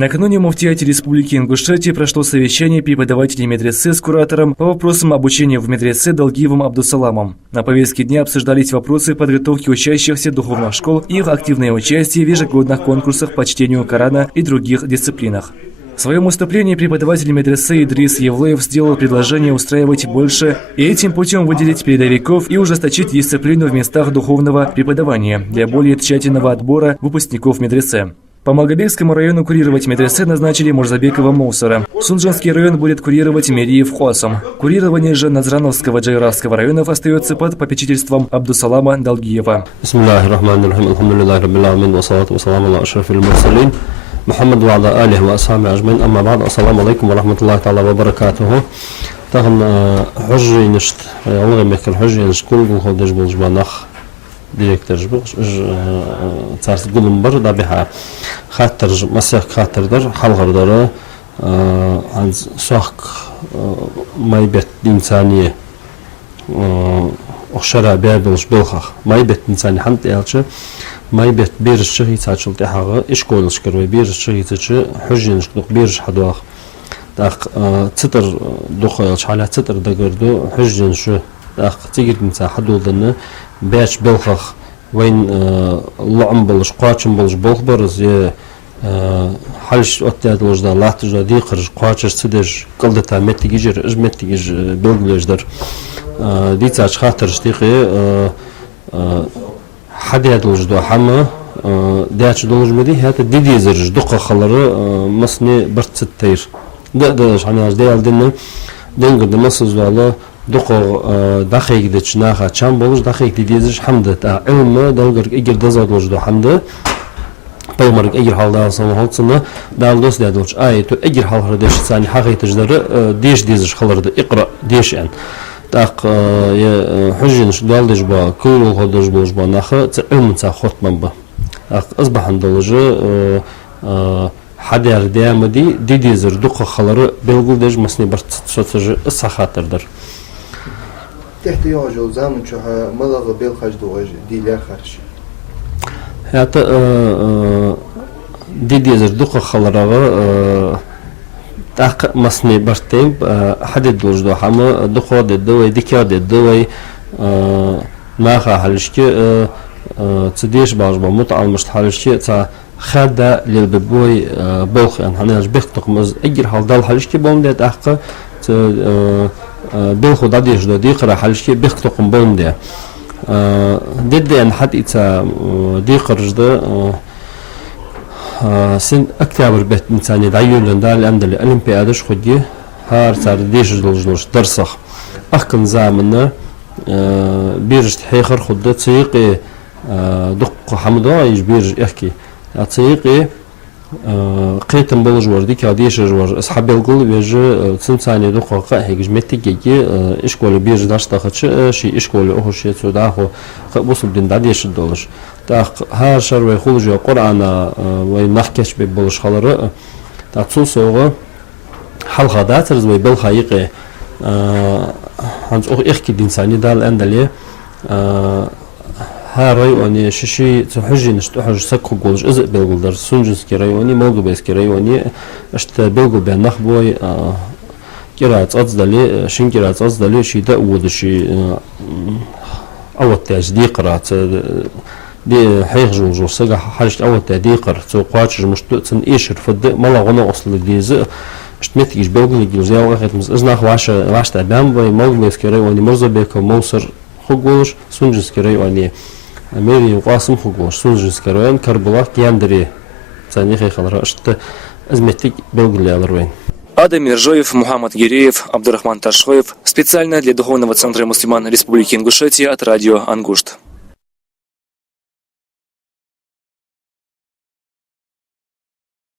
Накануне в муфтияте Республики Ингушетия прошло совещание преподавателей медресе с куратором по вопросам обучения в медресе Далгиевым Абдусаламом. На повестке дня обсуждались вопросы подготовки учащихся духовных школ и их активное участие в ежегодных конкурсах по чтению Корана и других дисциплинах. В своем выступлении преподаватель медресе Идрис Евлоев сделал предложение устраивать больше и этим путем выделить передовиков и ужесточить дисциплину в местах духовного преподавания для более тщательного отбора выпускников медресе. По Малгобекскому району курировать медресе назначили Мурзабекова Мусора. Сунжанский район будет курировать Мериев Хосом. Курирование же Назрановского Джайравского районов остается под попечительством Абдусалама Далгиева. محمد وعلى آله وأصحابه أجمعين أما بعد السلام عليكم ورحمة الله تعالى وبركاته. تاخن حجي نشت والله مكر حجي نشت كل خودش بالجبانخ ديريكتور جبش تارس قلم بر دبها خاطر مسيح خاطر در حلقة در عن ساق ما يبت إنسانية أخشرة بيربلش بالخ ما يبت إنساني حنت يالش ما يبت بيرش شيء تاچل تحاغ إيش كونش كروي بيرش شيء تاچ حجينش دق بيرش حدواخ داق تتر دق يالش على تتر دقردو حجينش داق تيجي نتا حدودنا باش بالخ وين لعم بلش قاچم بلش بالخبرز حلش أتيادلش دا لاتج دا ديقرش قاچش تدج قلدتا متيجر إجمتيج بالغلش در ديتاچ خاطرش دقي حديادلش دو حما داچ دولج مدي هات ديديزرج دقة خلرة مسني برت التير دقدش عناش ديال دنا دنقد مسز والله دقة دقيق دتشناخا چام بولج دقيق ديديزرج حمد تا علم دلقر اجر دزادلج دو حمد بايمرق اجر حال دا سما هولسنا دالدوس دادلج اي تو اجر حال هردش ثاني حقيقة جدر ديش ديزج خلرة اقرا ديش يعني تاق حجين شدالدج با كل هودج بولج با نخا تعلم تا خط منبا اصبح عندلج حدير ديامدي ديديزر دقة خلرة بلغلدج مسني برت سوتج السخاطر در احتياج زمن شو ملغ بالخج دوج دي لا خرش هات ديديزر دقة خلرة تاق مسني برتين حدد دوج دو حما دقة دوي ديكا دوي ناخا حلشكي تديش باج بمطعم مش حلشكي تا خدا للبوي بوخ ان هناش بيختق مز اجر حال دال حلشكي بوم ده تاق بيخو داديش دو ديقرا حلشكي بيختق بوم ده دد ان حد تا ديقرج ده سن أكتر بيت إنساني دايولن دال أندل الأولمبيادش خدي هار صار ديش جلوش درسخ أخكن زامنا بيرج تحيخر خد تسيقي دق حمدا يج بيرج إحكي تسيقي قيتم بلج وردي كاديش جوار أصحاب القول بيج سنساني دق قاهي جمتي جي إشكول بيرج داش تاخدش شيء إشكول أخو شيء سوداخو بوصل بدين داديش الدولش تاق هار شروي خلج القرآن وينحكش ببلش خلرة تاتصل سوغا حلقة داترز ويبالخايقة هنز أخ إخكي دينساني دال أندلي ها رايوني ششي تحجي نشتحج سكو قولج إزق بلغلدر سونجنسكي رايوني مالغوبيسكي رايوني اشت بلغل بين نخبوي كيرات أصدالي شين كيرات أصدالي شي دأود شي أول تجديق رات دي حيخ جوجو سجى حاجة أول تديقر سو قاتش مشتوتن إيشر فد ملا غنا أصل ديز اشتمتيش بلغني جوزيا واحد مز إزناخ واش تبان باي مالغلس كري واني مرزبيك موسر خقولش سونجس كري واني أميري وقاسم خقولش سونجس كريان كربلاك يندري ثاني خي خلرا اشت أزمتيك بلغلي على Адам Миржоев, Мухаммад Гиреев, Абдурахман Ташхоев. Специально для Духовного центра мусульман Республики Ингушетия от радио «Ангушт».